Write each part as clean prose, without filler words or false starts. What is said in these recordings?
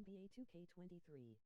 NBA 2K23.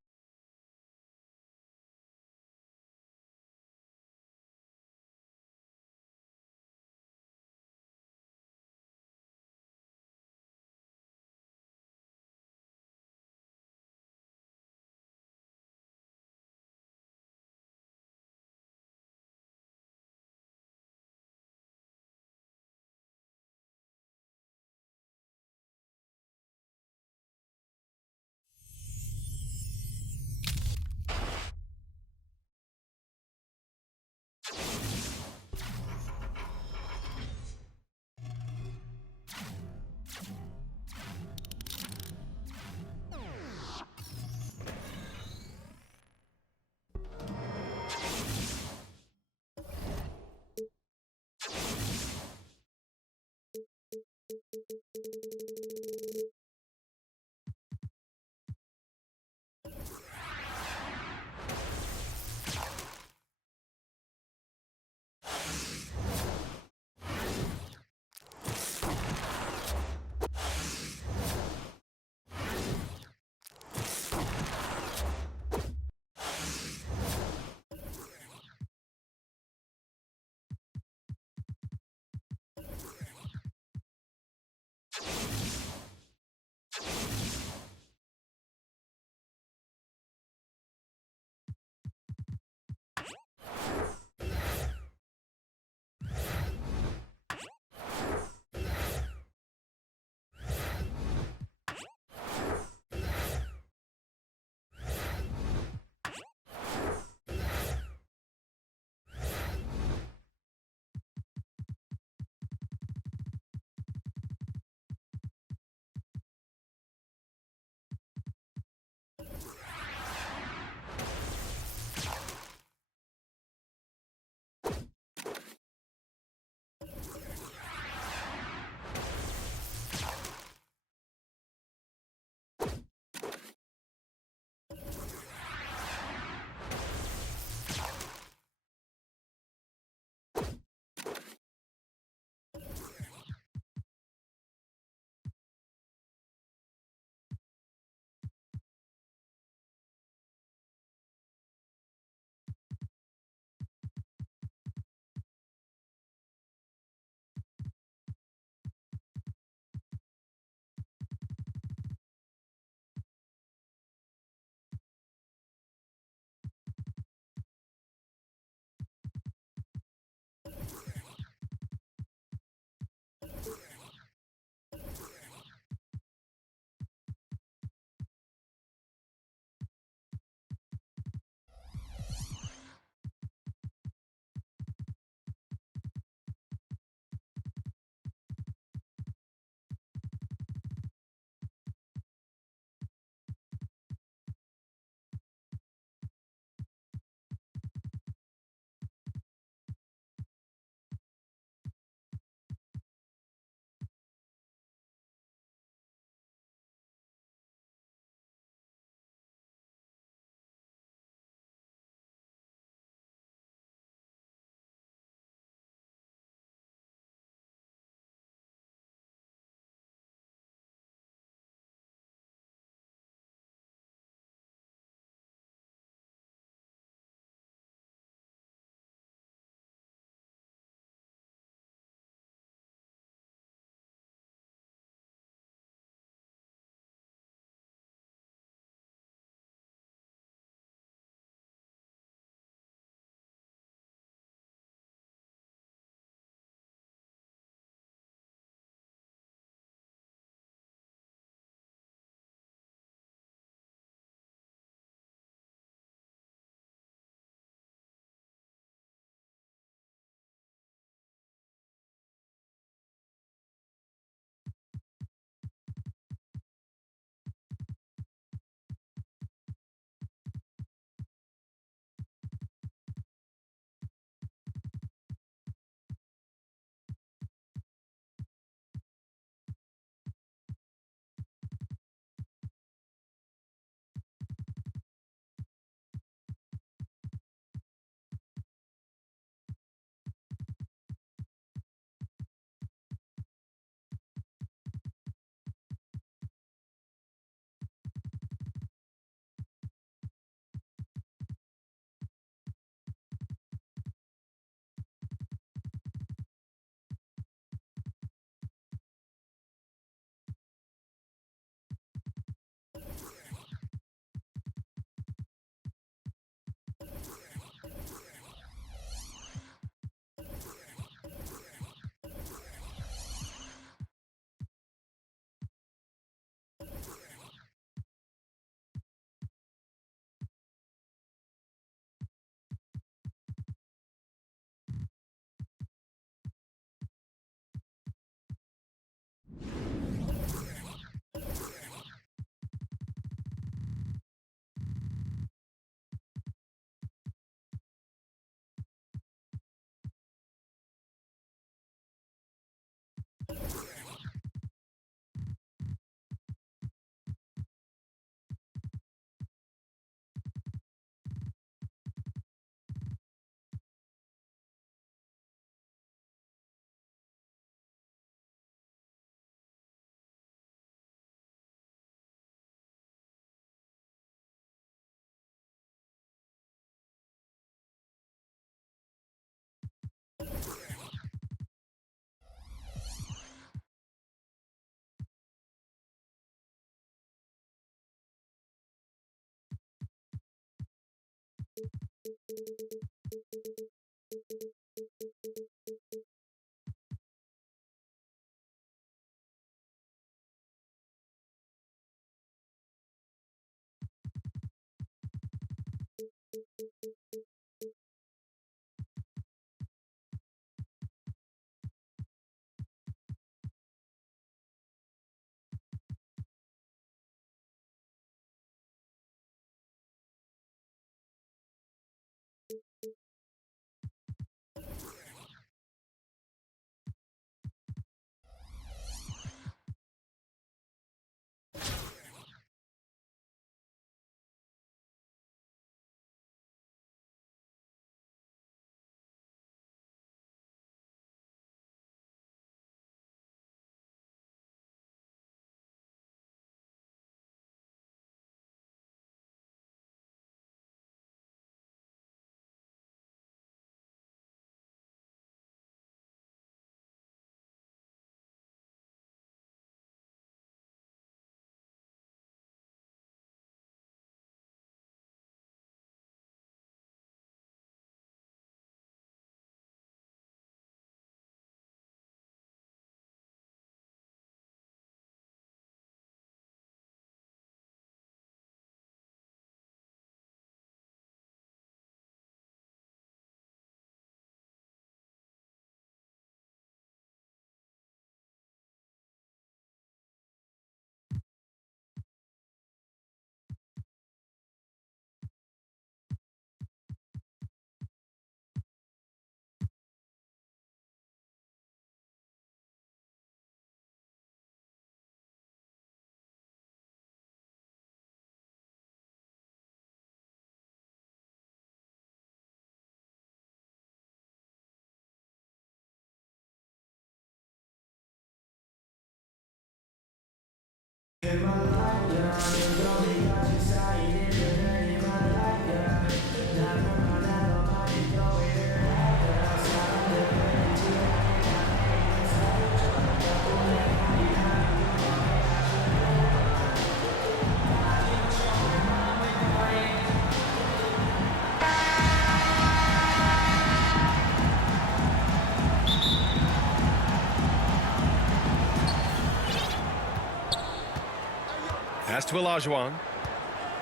Pass to Olajuwon.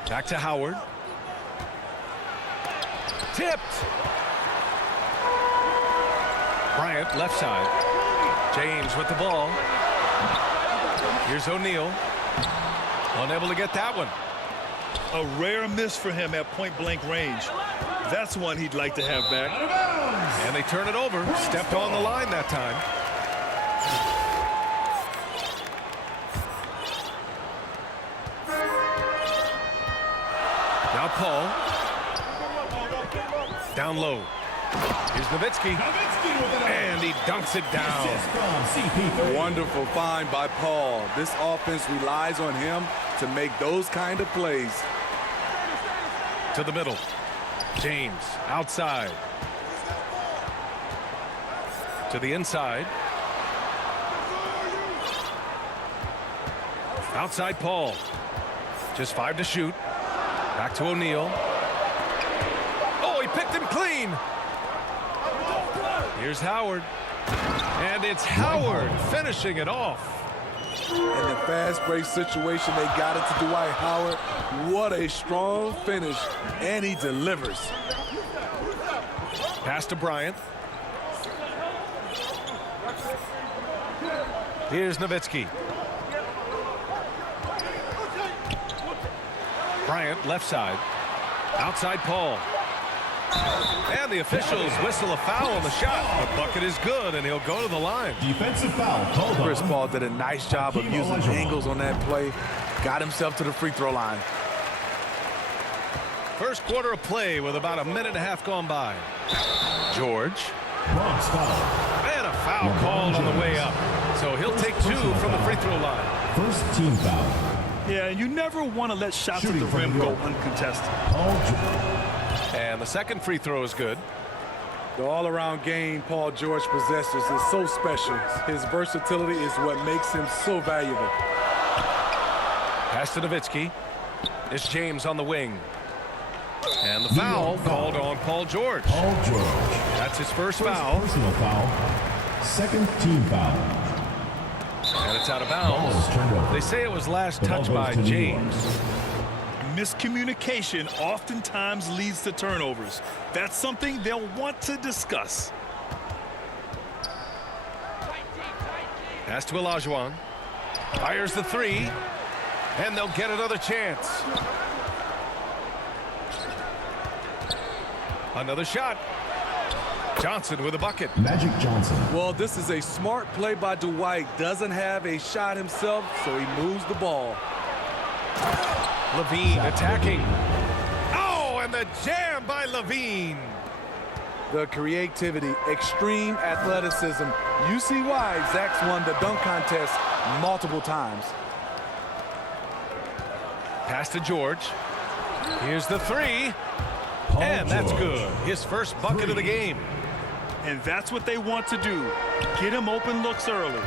Back to Howard. Tipped. Bryant, left side. James with the ball. Here's O'Neal. Unable to get that one. A rare miss for him at point-blank range. That's one he'd like to have back. And they turn it over. Stepped on the line that time. Now Paul. Down low. Here's Nowitzki. And he dunks it down. Wonderful find by Paul. This offense relies on him to make those kind of plays. To the middle. James outside. To the inside. Outside Paul. Just 5 to shoot. Back to O'Neal. Oh, he picked him clean. Here's Howard. And it's Howard finishing it off. In the fast break situation, they got it to Dwight Howard. What a strong finish. And he delivers. Pass to Bryant. Here's Nowitzki. Bryant, left side. Outside Paul. And the officials whistle a foul on the shot. The bucket is good, and he'll go to the line. Defensive foul called on. Chris Paul did a nice job of using angles on that play. Got himself to the free throw line. First quarter of play with about a minute and a half gone by. George. Bronx foul. And a foul called on the way up. So he'll take 2 from the free throw line. First team foul. Yeah, and you never want to let shots at the rim go uncontested. Paul George. And the second free throw is good. The all-around game Paul George possesses is so special. His versatility is what makes him so valuable. Pass to Nowitzki. It's James on the wing. And the foul called on Paul George. Paul George. That's his first First foul. personal foul. Second team foul. And it's out of Ball is turned bounds. over. They say it was last The ball touched goes by to New James. Miscommunication oftentimes leads to turnovers. That's something they'll want to discuss. Pass to Olajuwon. Fires the three. And they'll get another chance. Another shot. Johnson with a bucket. Magic Johnson. Well, this is a smart play by Dwight. Doesn't have a shot himself, so he moves the ball. Levine attacking. Oh, and the jam by Levine. The creativity, extreme athleticism. You see why Zach's won the dunk contest multiple times. Pass to George. Here's the three. Paul And that's George. good. His first bucket of the game. And that's what they want to do. Get him open looks early.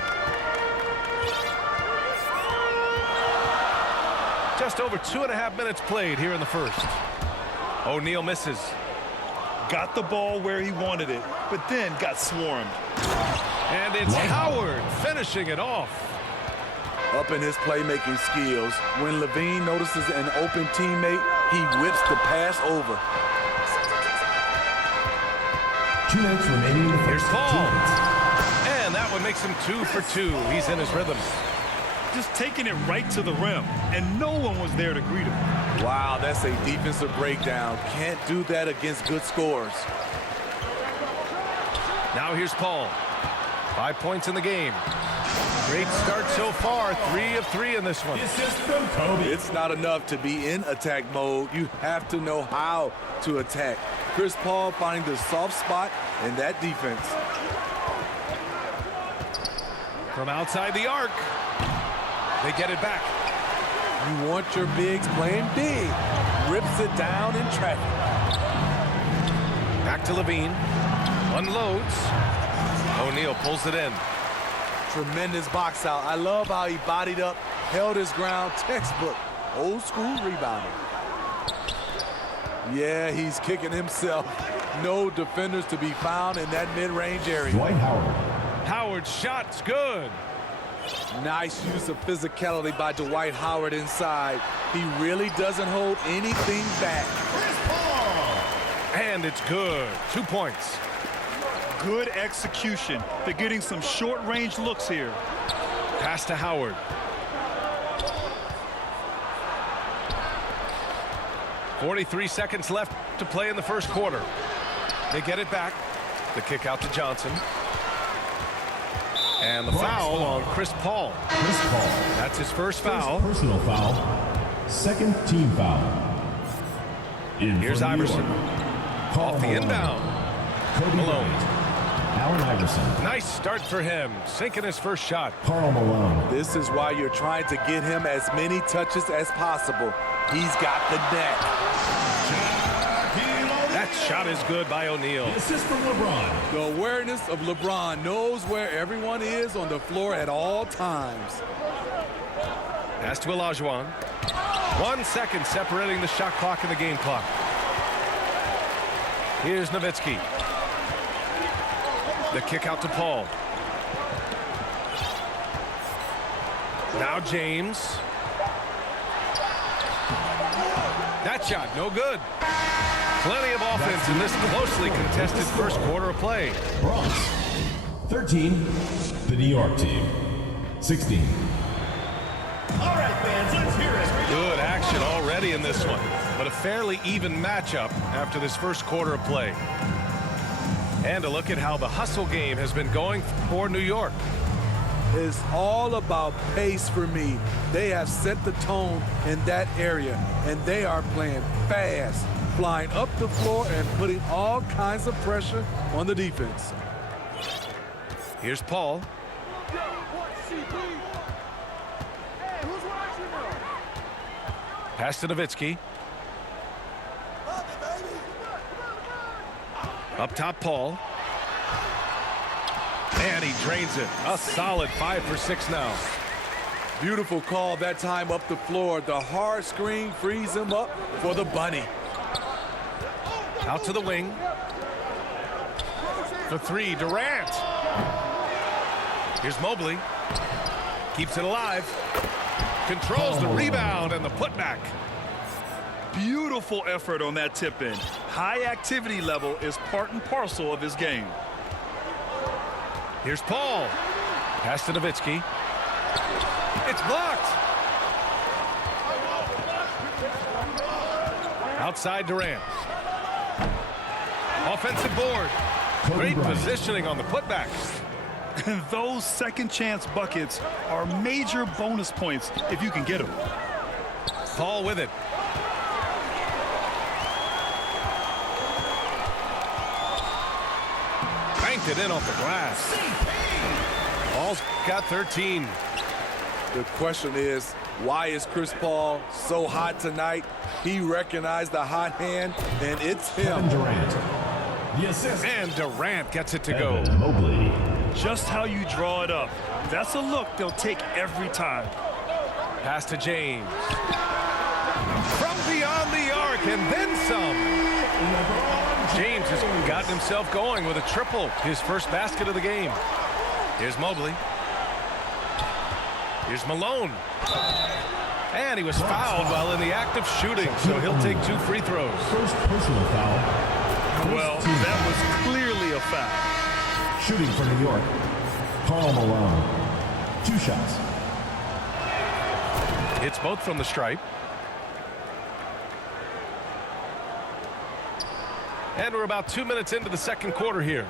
Just over 2.5 minutes played here in the first. O'Neal misses. Got the ball where he wanted it, but then got swarmed. And it's Howard finishing it off. Up in his playmaking skills, when Levine notices an open teammate, he whips the pass over. 2 minutes remaining in the Here's first. Paul. 2 minutes. And that one makes him 2 for 2. He's in his rhythm. Just taking it right to the rim, and no one was there to greet him. Wow, that's a defensive breakdown. Can't do that against good scores. Now here's Paul. 5 points in the game. Great start so far. 3 of 3 in this one. Assist from Kobe. It's not enough to be in attack mode. You have to know how to attack. Chris Paul finding the soft spot in that defense. From outside the arc. They get it back. You want your bigs playing big. Rips it down in traffic. Back to Levine. Unloads. O'Neal pulls it in. Tremendous box out. I love how he bodied up, held his ground. Textbook. Old school rebounding. Yeah, he's kicking himself. No defenders to be found in that mid-range area. Dwight Howard. Howard's shot's good. Nice use of physicality by Dwight Howard inside. He really doesn't hold anything back. And it's good. 2 points. Good execution. They're getting some short-range looks here. Pass to Howard. .43 seconds left to play in the first quarter. They get it back. The kick out to Johnson. And the foul on Chris Paul. Chris Paul. That's his first First foul. personal foul. Second team foul. In Here's for New Iverson. York. Karl Off the Malone. inbound. Kobe Malone. Bryant. Allen Iverson. Nice start for him. Sinking his first shot. Karl Malone. This is why you're trying to get him as many touches as possible. He's got the net. That shot is good by O'Neal. Assist from LeBron. The awareness of LeBron knows where everyone is on the floor at all times. Pass to Olajuwon. 1 second separating the shot clock and the game clock. Here's Nowitzki. The kick out to Paul. Now James. That shot, no good. Plenty of offense in this closely contested first quarter of play. Bronx. 13. The New York team. 16. All right, fans, let's hear it. Good action already in this one, but a fairly even matchup after this first quarter of play. And a look at how the hustle game has been going for New York. It's all about pace for me. They have set the tone in that area, and they are playing fast, flying up the floor and putting all kinds of pressure on the defense. Here's Paul. Pass to Nowitzki. Up top, Paul. And he drains it. A solid 5 for 6 now. Beautiful call that time up the floor. The hard screen frees him up for the bunny. Out to the wing. For three, Durant. Here's Mobley. Keeps it alive. Controls the rebound and the putback. Beautiful effort on that tip-in. High activity level is part and parcel of his game. Here's Paul. Pass to Nowitzki. It's blocked. Outside Durant. Offensive board. Great positioning on the putback. And those second chance buckets are major bonus points if you can get them. Paul with it. Banked it in off the glass. Paul's got 13. The question is, why is Chris Paul so hot tonight? He recognized the hot hand, and it's him. Durant. The assist. And Durant gets it to go. Evan Mobley. Just how you draw it up. That's a look they'll take every time. Pass to James. From beyond the arc and then some. James has gotten himself going with a triple. His first basket of the game. Here's Mobley. Here's Malone. And he was fouled while in the act of shooting, so he'll take 2 free throws. First personal foul. Well, that was clearly a foul. Shooting for New York. Karl Malone. 2 shots. It's both from the stripe. And we're about 2 minutes into the second quarter here.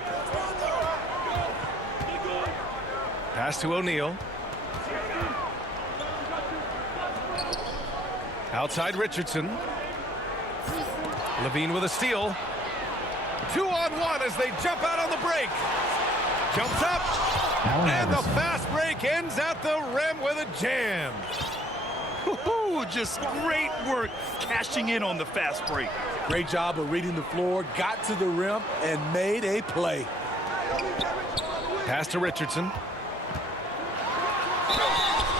Pass to O'Neal. Outside Richardson. Levine with a steal. 2-on-1 as they jump out on the break. Jumps up. And the fast break ends at the rim with a jam. Just great work cashing in on the fast break. Great job of reading the floor, got to the rim, and made a play. Pass to Richardson.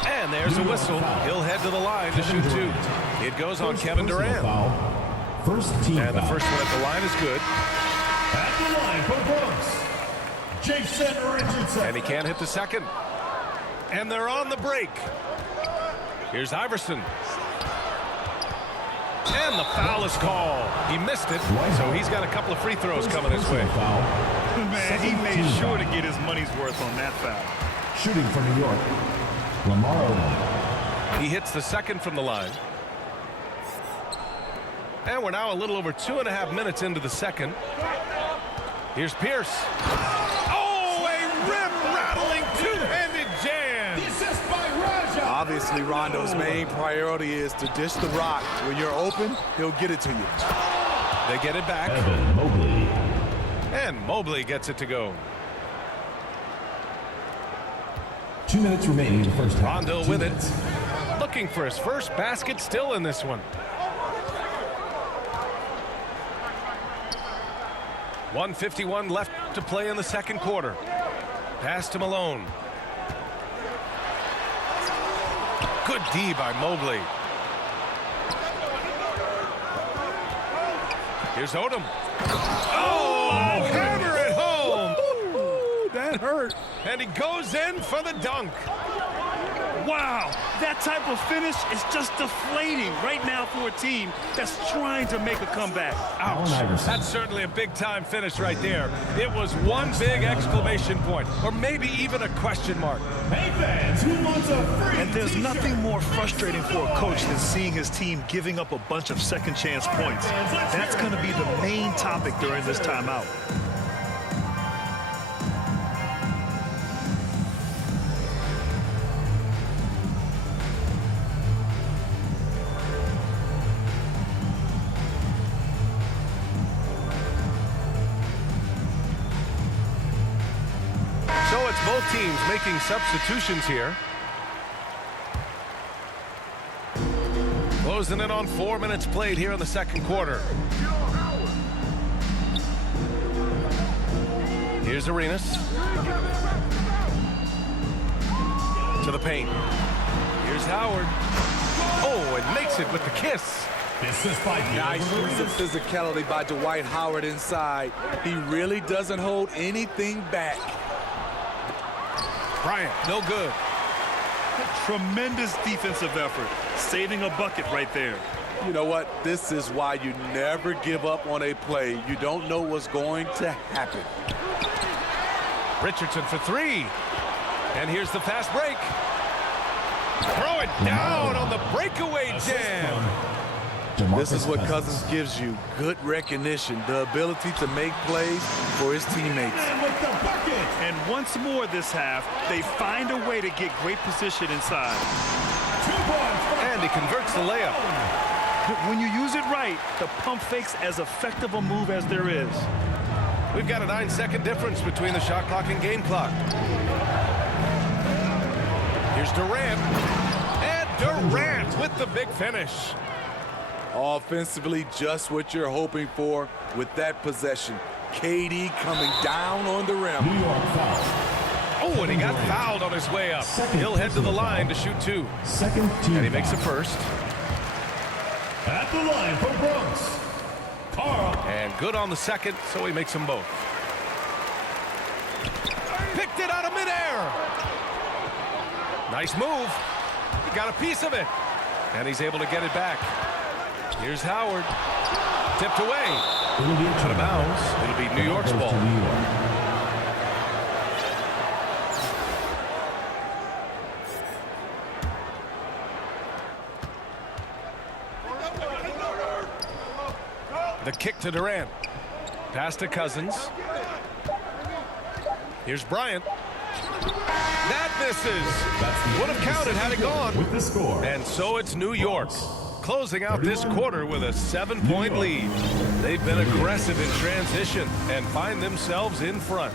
And there's a whistle. He'll head to the line to shoot 2. It goes on Kevin Durant. Foul. First team And the foul. first one at the line is good. At the line for Brooks. Jason Richardson. And he can't hit the second. And they're on the break. Here's Iverson. And the foul is called. He missed it, so he's got a couple of free throws coming his way. Foul. Man, he made sure to get his money's worth on that foul. Shooting for New York. Lamar Odom. He hits the second from the line. And we're now a little over 2.5 minutes into the second. Here's Pierce. Oh, a rim-rattling two-handed jam. Obviously, Rondo's main priority is to dish the rock. When you're open, he'll get it to you. They get it back. Evan Mobley. And Mobley gets it to go. 2 minutes remaining in the first half. Rondo 2 with minutes. it. Looking for his first basket still in this one. 1:51 left to play in the second quarter. Pass to Malone. Good D by Mobley. Here's Odom. Oh, hammer it home. Ooh, that hurt. And he goes in for the dunk. Wow, that type of finish is just deflating right now for a team that's trying to make a comeback. Ouch. That's certainly a big-time finish right there. It was one big exclamation point, or maybe even a question mark. Hey fans, who wants a free And there's nothing more frustrating for a coach than seeing his team giving up a bunch of second chance points. That's going to be the main topic during this timeout. So it's both teams making substitutions here. Closing in on 4 minutes played here in the second quarter. Here's Arenas. To the paint. Here's Howard. Oh, and makes it with the kiss. Assist by Nice use of physicality by Dwight Howard inside. He really doesn't hold anything back. Bryant, no good. Tremendous defensive effort, saving a bucket right there. You know what? This is why you never give up on a play. You don't know what's going to happen. Richardson for three. And here's the fast break. Throw it down on the breakaway jam. This is what Cousins gives you. Good recognition, the ability to make plays for his teammates. And with the bucket. And once more this half, they find a way to get great position inside. 2 points. And he converts the layup. When you use it right, the pump fake's as effective a move as there is. We've got a 9-second difference between the shot clock and game clock. Here's Durant. And Durant with the big finish. Offensively, just what you're hoping for with that possession. KD coming down on the rim. New York foul. Oh, and he got fouled on his way up. He'll head to the line to shoot two. Second team. And he makes a first. At the line for Bronx, Carl. And good on the second, so he makes them both. Picked it out of midair. Nice move. He got a piece of it. And he's able to get it back. Here's Howard. Tipped away. It'll be Out of bounds. It'll be New York's ball. New York. The kick to Durant. Pass to Cousins. Here's Bryant. That misses. Would have counted had it gone. With the score. And so it's New York, closing out this quarter with a 7-point lead. They've been aggressive in transition and find themselves in front.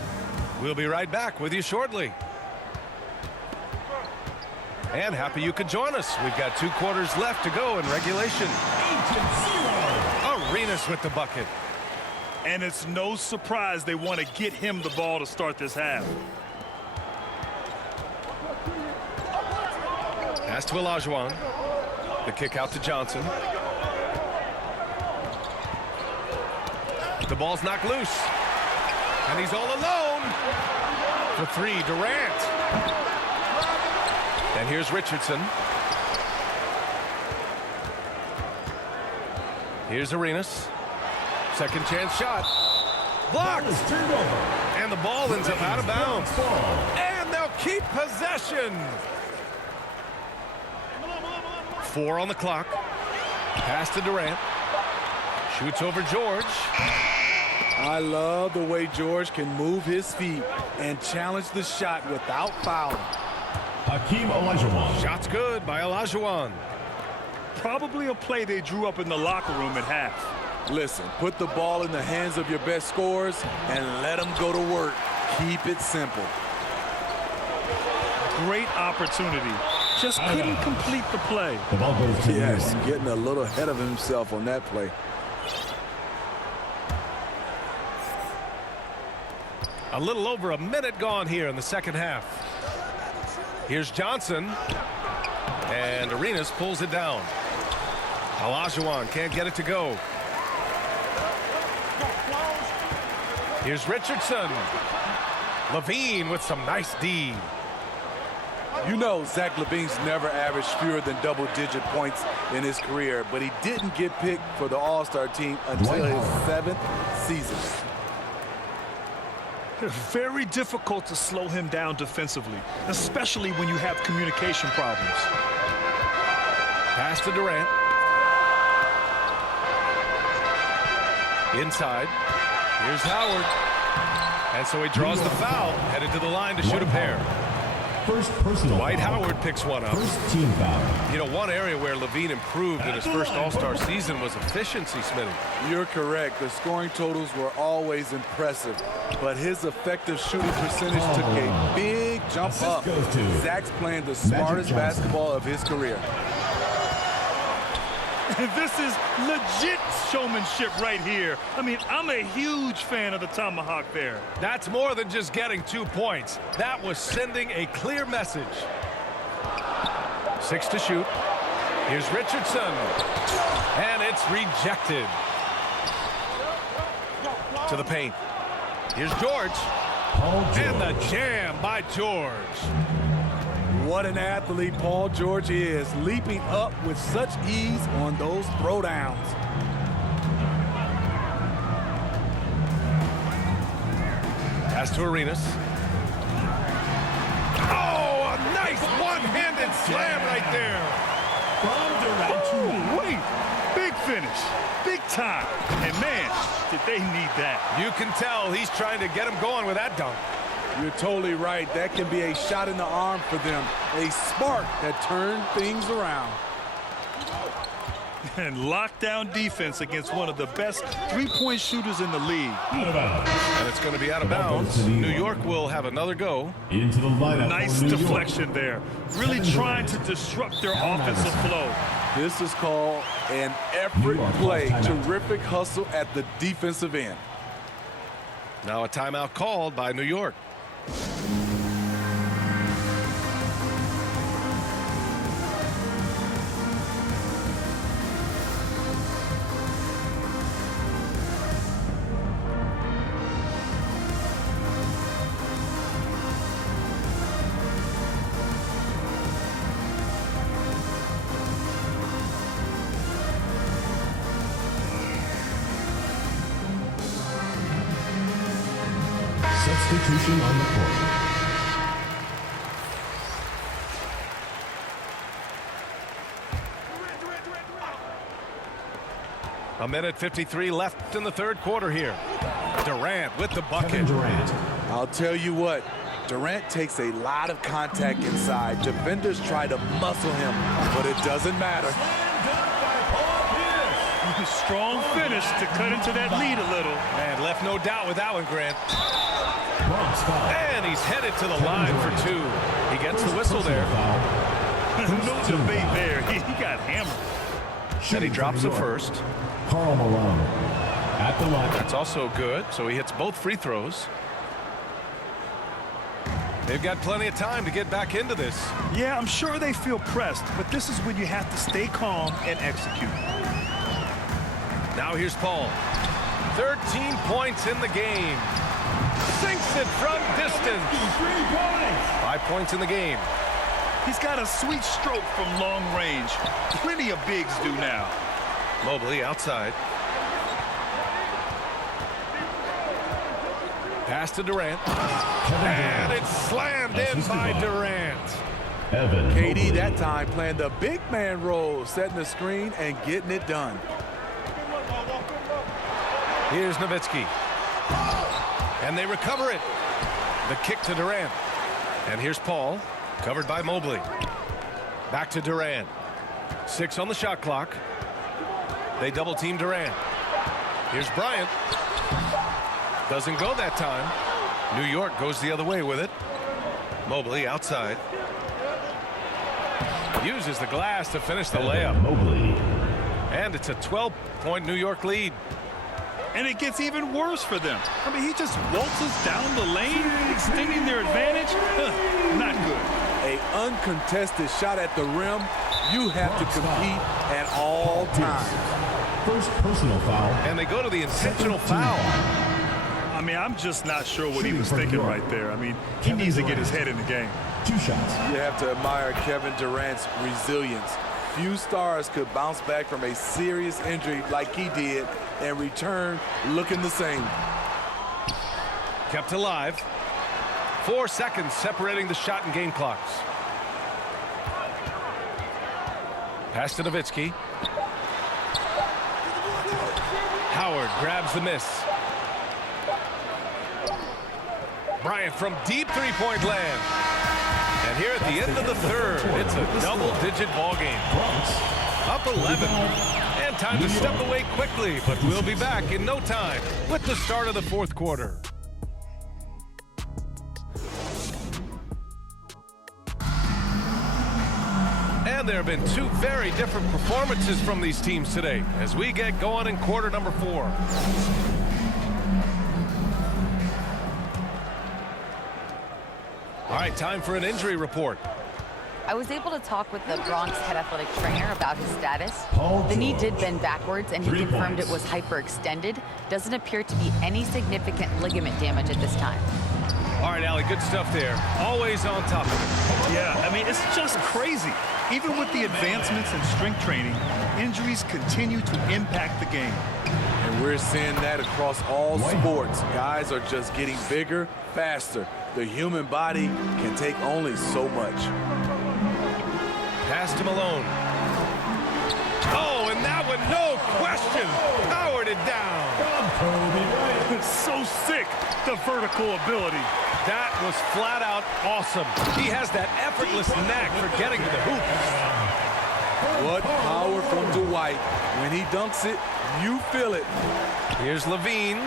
We'll be right back with you shortly. And happy you could join us. We've got 2 quarters left to go in regulation. 8-0. Arenas with the bucket. And it's no surprise they want to get him the ball to start this half. Pass to Olajuwon. The kick out to Johnson. The ball's knocked loose. And he's all alone. For three, Durant. And here's Richardson. Here's Arenas. Second chance shot. Blocked. Turned over. And the ball ends up out of bounds. And they'll keep possession. 4 on the clock. Pass to Durant. Shoots over George. I love the way George can move his feet and challenge the shot without fouling. Hakeem Olajuwon. Shot's good by Olajuwon. Probably a play they drew up in the locker room at half. Listen, put the ball in the hands of your best scorers and let them go to work. Keep it simple. Great opportunity. Just couldn't complete the play. The ball goes to Yes, New York. getting a little ahead of himself on that play. A little over a minute gone here in the second half. Here's Johnson. And Arenas pulls it down. Olajuwon can't get it to go. Here's Richardson. Levine with some nice D. You know Zach LaVine's never averaged fewer than double-digit points in his career, but he didn't get picked for the All-Star team until his 7th season. Very difficult to slow him down defensively, especially when you have communication problems. Pass to Durant. Inside. Here's Howard. And so he draws the foul, headed to the line to shoot a pair. First personal Dwight foul. Howard picks one up. First team foul. You know, one area where Levine improved in his first All-Star season was efficiency, Smitty. You're correct. The scoring totals were always impressive, but his effective shooting percentage took a big jump Assist up. goes to Zach's playing the smartest Johnson. basketball of his career. This is legit showmanship right here. I mean, I'm a huge fan of the tomahawk there. That's more than just getting 2 points. That was sending a clear message. 6 to shoot. Here's Richardson. And it's It's rejected. To the paint. Here's George. Paul George. And the jam by George. What an athlete Paul George is, leaping up with such ease on those throwdowns. Pass to Arenas. Oh, a nice one-handed slam right there. Oh, wait. Big finish. Big time. And, man, did they need that. You can tell he's trying to get him going with that dunk. You're totally right. That can be a shot in the arm for them, a spark that turned things around. And lockdown defense against one of the best three-point shooters in the league. Out of bounds. And it's going to be out of bounds. New York will have another go. Into the lineup. Nice for New deflection York. there. Really Kevin trying Durant. to disrupt their offensive flow. This is called an effort New York play. calls timeout. Terrific hustle at the defensive end. Now a timeout called by New York. Substitution on the court. A minute 53 left in the third quarter here. Durant with the bucket. Kevin Durant. I'll tell you what, Durant takes a lot of contact inside. Defenders try to muscle him, but it doesn't matter. Strong finish to cut into that lead a little. And left no doubt with that one, Grant. Bronx foul. And he's headed to the line for two. He gets the whistle there. No debate there. He got hammered. And he drops it first. Karl Malone at the line. That's also good. So he hits both free throws. They've got plenty of time to get back into this. Yeah, I'm sure they feel pressed, but this is when you have to stay calm and execute. Now here's Paul. 13 points in the game. Sinks it from distance. 5 points in the game. He's got a sweet stroke from long range. Plenty of bigs do now. Mobley outside. Pass to Durant. And it's slammed in by Durant. Evan KD Mobley. that time playing the big man role, setting the screen and getting it done. Here's Nowitzki. And they recover it. The kick to Durant. And here's Paul, covered by Mobley. Back to Durant. 6 on the shot clock. They double team Durant. Here's Bryant. Doesn't go that time. New York goes the other way with it. Mobley outside. Uses the glass to finish the layup. Mobley. And it's a 12-point New York lead. And it gets even worse for them. I mean, he just waltzes down the lane, extending their advantage. Not good. A uncontested shot at the rim. You have to compete at all times. First personal foul. And they go to the intentional foul. I mean, I'm just not sure what he was thinking right there. I mean, he needs to get his head in the game. 2 shots. You have to admire Kevin Durant's resilience. Few stars could bounce back from a serious injury like he did and return looking the same. Kept alive. 4 seconds separating the shot and game clocks. Pass to Nowitzki. Howard grabs the miss. Bryant from deep three-point land. And here at the end of the third, it's a double-digit ball game. Up 11. And time to step away quickly, but we'll be back in no time with the start of the fourth quarter. And there have been 2 very different performances from these teams today as we get going in quarter number 4. All right, time for an injury report. I was able to talk with the Bronx head athletic trainer about his status. Paul The knee George. did bend backwards, and he 3 confirmed points. it was hyperextended. Doesn't appear to be any significant ligament damage at this time. All right, Allie, good stuff there. Always on top of it. Yeah, I mean, it's just crazy. Even with the advancements in strength training, injuries continue to impact the game. And we're seeing that across all White. sports. Guys are just getting bigger, faster. The human body can take only so much. Pass to Malone. Oh, and that one, no question, powered it down. Kobe Bryant. It's so sick, the vertical ability. That was flat out awesome. He has that effortless knack for getting to the hoop. What power from Dwight. When he dunks it, you feel it. Here's Levine,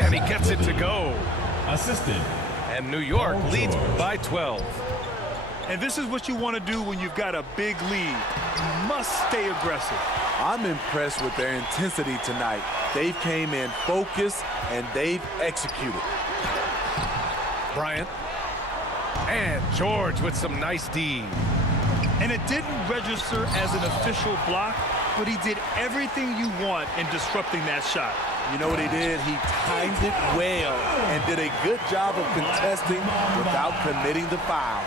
and he gets it to go. Assisted. And New York Paul leads George. by 12. And this is what you want to do when you've got a big lead. You must stay aggressive. I'm impressed with their intensity tonight. They've came in focused, and they've executed. Bryant. And George with some nice D. And it didn't register as an official block, but he did everything you want in disrupting that shot. You know what he did? He timed it well and did a good job of contesting without committing the foul.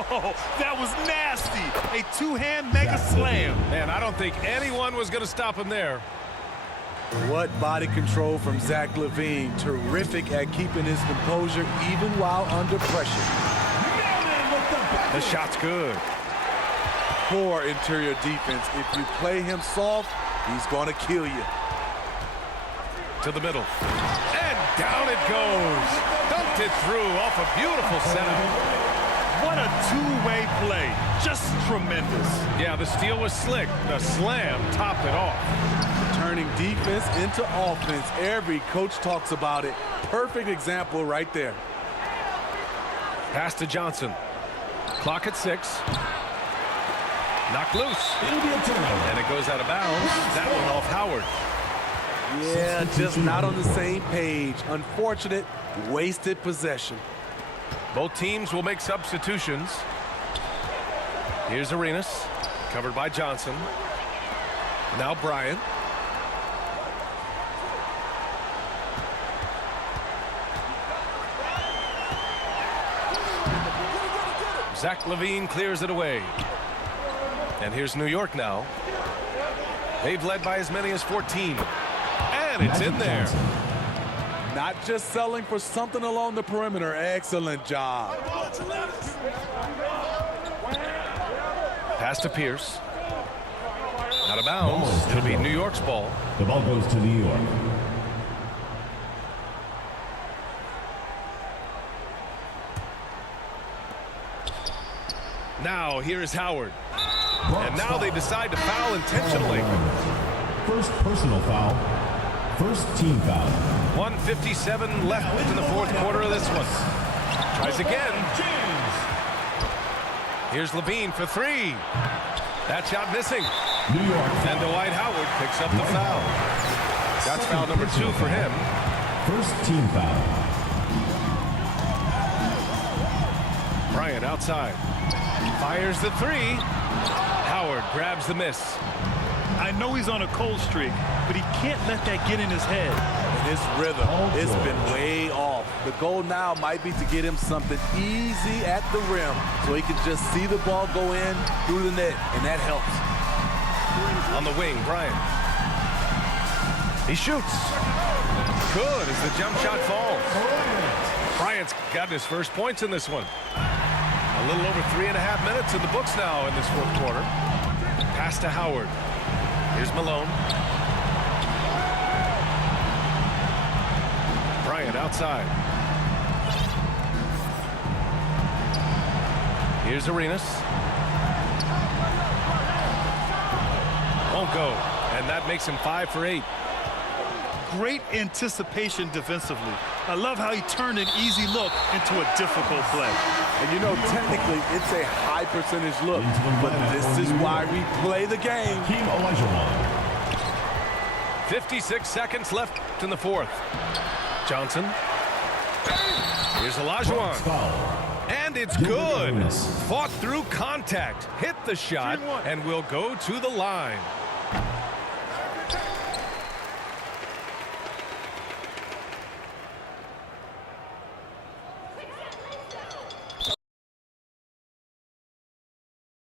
Oh, that was nasty. A two-hand mega slam. Man, I don't think anyone was going to stop him there. What body control from Zach LaVine. Terrific at keeping his composure even while under pressure. The shot's good. Poor interior defense. If you play him soft, he's going to kill you. To the middle. And down it goes. Dunked it through off a beautiful setup. What a two-way play. Just tremendous. Yeah, the steal was slick. The slam topped it off. Turning defense into offense. Every coach talks about it. Perfect example right there. Pass to Johnson. Clock at 6. Knocked loose. It'll be a turnover. And it goes out of bounds. That one off Howard. Yeah, just not on the same page. Unfortunate, wasted possession. Both teams will make substitutions. Here's Arenas, covered by Johnson. Now Bryant. Zach LaVine clears it away. And here's New York now. They've led by as many as 14. And it's in there. Not just selling for something along the perimeter. Excellent job. Pass to Pierce. Out of bounds. It'll be New York's ball. The ball goes to New York. Now here is Howard. And now they decide to foul intentionally. First personal foul. First team foul. 1:57 left in the fourth quarter of this one. Tries again. Here's Levine for 3. That shot missing. New York. And Dwight Howard picks up the foul. That's foul number 2 for him. First team foul. Bryant outside. Fires the 3. Howard grabs the miss. I know he's on a cold streak, but he can't let that get in his head. And his rhythm, it's been way off. The goal now might be to get him something easy at the rim so he can just see the ball go in through the net, and that helps. On the wing, Bryant. He shoots. Good as the jump shot falls. Bryant's got his first points in this one. A little over 3.5 minutes in the books now in this fourth quarter. Pass to Howard. Here's Malone. Bryant outside. Here's Arenas. Won't go. And that makes him 5 for 8. Great anticipation defensively. I love how he turned an easy look into a difficult play. And you know, technically, it's a high percentage look, but this is why we play the game. Team Olajuwon. 56 seconds left in the fourth. Johnson. Here's Olajuwon. Foul. And it's Gilbert good. Arenas. Fought through contact, hit the shot, and will go to the line.